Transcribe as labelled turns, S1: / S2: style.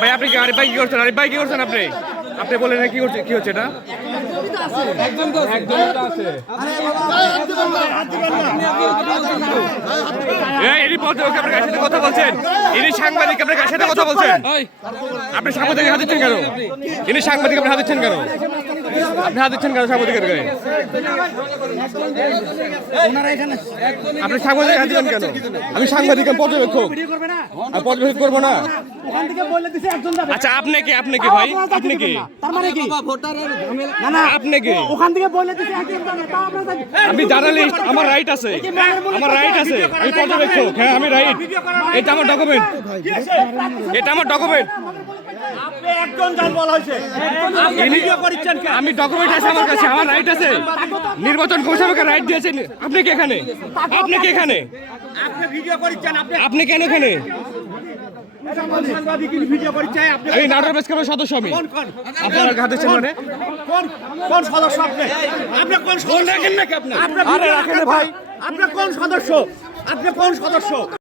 S1: ভাই, আপনি কি আরিফ ভাই, কি করছেন? আরে ভাই, কি করছেন আপনি? আপনি বলেন কি করছে কি হচ্ছে এটা? আপনার কাছে সাথে কথা বলছেন। সাংবাদিক, আপনার সাথে কথা বলছেন। আপনি হাত দিচ্ছেন কেন? ইনি সাংবাদিক আপনি হাত দিচ্ছেন কেন? আপনি হাত দিচ্ছেন কেন? সাংবাদিকের গায়ে। আপনি সাংবাদিক হাত কেন? আমি সাংবাদিক পর্যবেক্ষক। আমি পর্যবেক্ষক করব না। আচ্ছা আপনি কি? আপনি কি ভাই? আপনি কি?
S2: তার মানে কি? না না।
S1: আপনি কি?
S2: ওখান থেকে বলে দিছে একজন যাবে তাও আপনারা
S1: আমি জার্নালিস্ট আমার রাইট আছে। আমার রাইট আছে। আমি পর্যবেক্ষক। হ্যাঁ আমি রাইট এটা আমার ডকুমেন্ট এটা আমার ডকুমেন্ট
S2: একজন যান বলা হয়েছে।
S1: আমি ডকুমেন্ট আছে আমার কাছে আমার রাইট আছে। নির্বাচন কমিশন আমাকে রাইট দিয়েছেন আপনি কি এখানে? আপনি কি এখানে?
S2: আপনি
S1: কেন এখানে? নাটোর বেশ ক্লাবের সদস্য আমি। আপনার
S2: কোন কোন সদস্য আপনি? আপনি কোন সদস্য? রাখেন নাকি আপনি? আপনি
S1: আরে রাখেন ভাই।
S2: আপনি কোন সদস্য? আপনি কোন সদস্য?